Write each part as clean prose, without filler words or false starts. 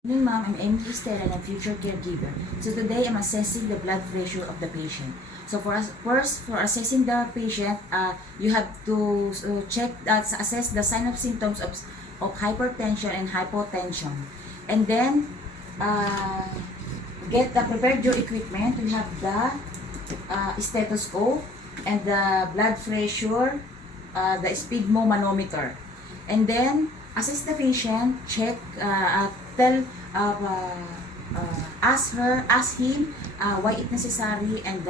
Good morning, ma'am. I'm Emily Estela, and I'm future caregiver. So today I'm assessing the blood pressure of the patient. So first, for assessing the patient, you have to assess the sign of symptoms of hypertension and hypotension. And then, uh, prepare your equipment. We have the stethoscope and the blood pressure, the speed manometer. And then, assess the patient, check, tell, ask him why it's necessary and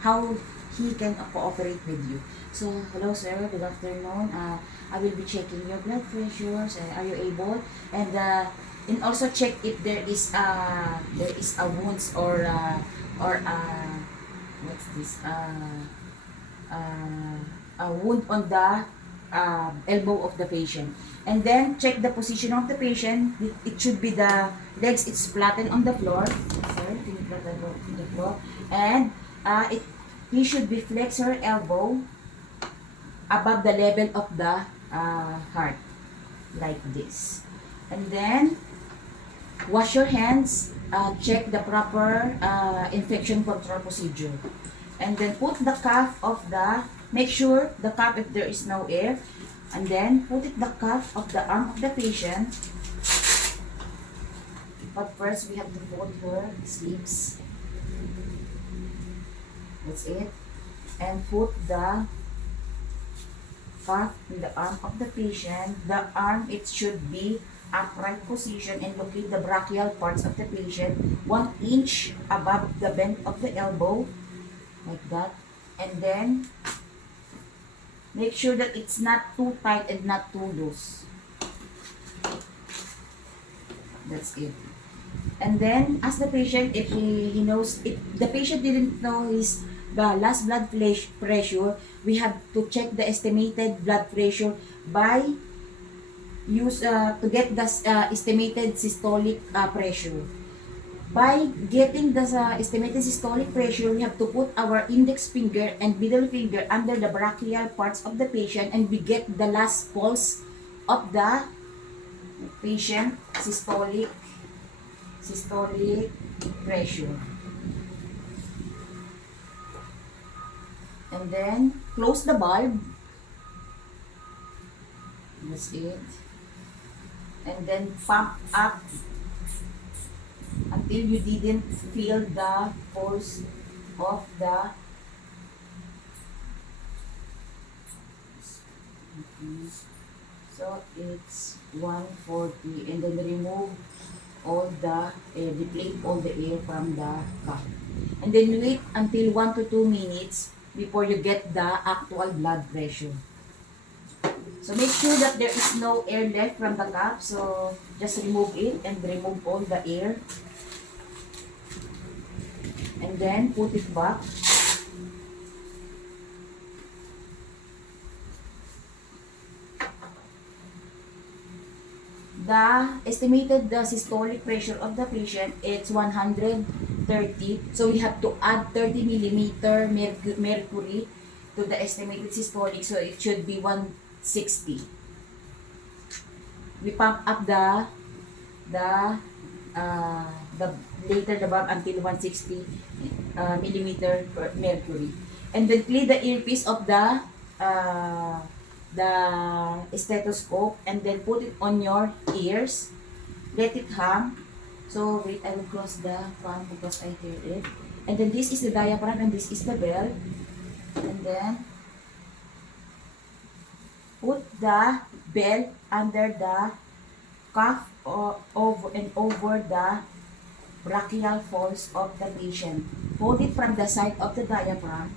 how he can cooperate with you. So, hello sir, good afternoon. I will be checking your blood pressures. Are you able? And also check if there is a wounds or what's this a wound on the elbow of the patient. And then check the position of the patient. It should be the legs, it's flattened on the floor. Sir, can you flatten on the floor? And he should be flex her elbow above the level of the heart, like this. And then wash your hands, check the proper infection control procedure. And then put the cuff of make sure the cuff if there is no air. And then put it the cuff of the arm of the patient. But first we have to fold her sleeves. That's it. And put the cuff in the arm of the patient. The arm, it should be upright position and locate the brachial parts of the patient 1 inch above the bend of the elbow, like that. And then make sure that it's not too tight and not too loose. That's it. And then ask the patient if he knows, if the patient didn't know the last blood pressure, we have to check the estimated blood pressure by to get the estimated systolic pressure. By getting the estimated systolic pressure, we have to put our index finger and middle finger under the brachial parts of the patient and we get the last pulse of the patient systolic pressure. And then close the bulb. That's it. And then pump up until you didn't feel the pulse of the so it's 140, and then remove all the deplete all the air from the cup, and then wait until 1 to 2 minutes before you get the actual blood pressure. So make sure that there is no air left from the cup, so just remove it and remove all the air. And then put it back. The estimated systolic pressure of the patient is 130. So we have to add 30 millimeter mercury to the estimated systolic. So it should be 160. We pump up the later the bulb until 160 millimeter mercury, and then clean the earpiece of the stethoscope and then put it on your ears, let it hang. So wait, I will close the fan because I hear it. And then this is the diaphragm and this is the bell. And then put the bell under the cuff or over the brachial folds of the patient. Hold it from the side of the diaphragm,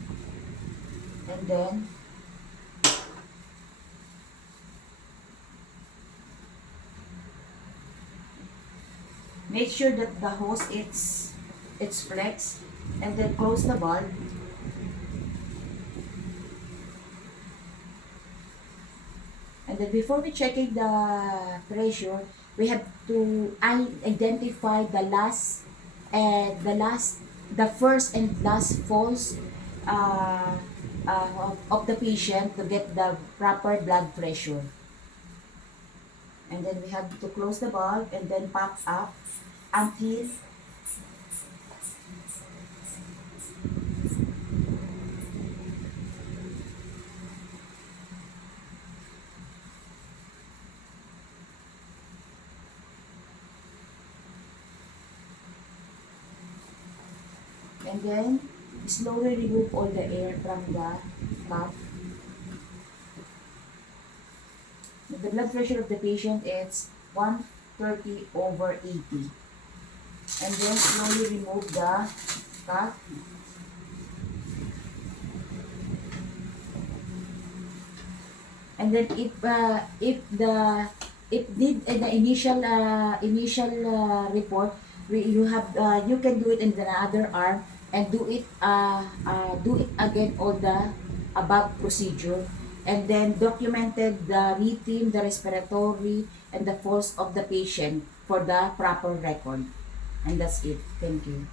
and then make sure that the hose it's flexed, and then close the valve. And then before we checking the pressure, we have to identify the first and last pulse of the patient to get the proper blood pressure. And then we have to close the valve and then pump up until and then slowly remove all the air from the cup. The blood pressure of the patient is 130/80. And then slowly remove the cup. And then if need in the initial report, you can do it in the other arm and do it again all the above procedure, and then documented the rhythm, the respiratory, and the pulse of the patient for the proper record. And that's it. Thank you.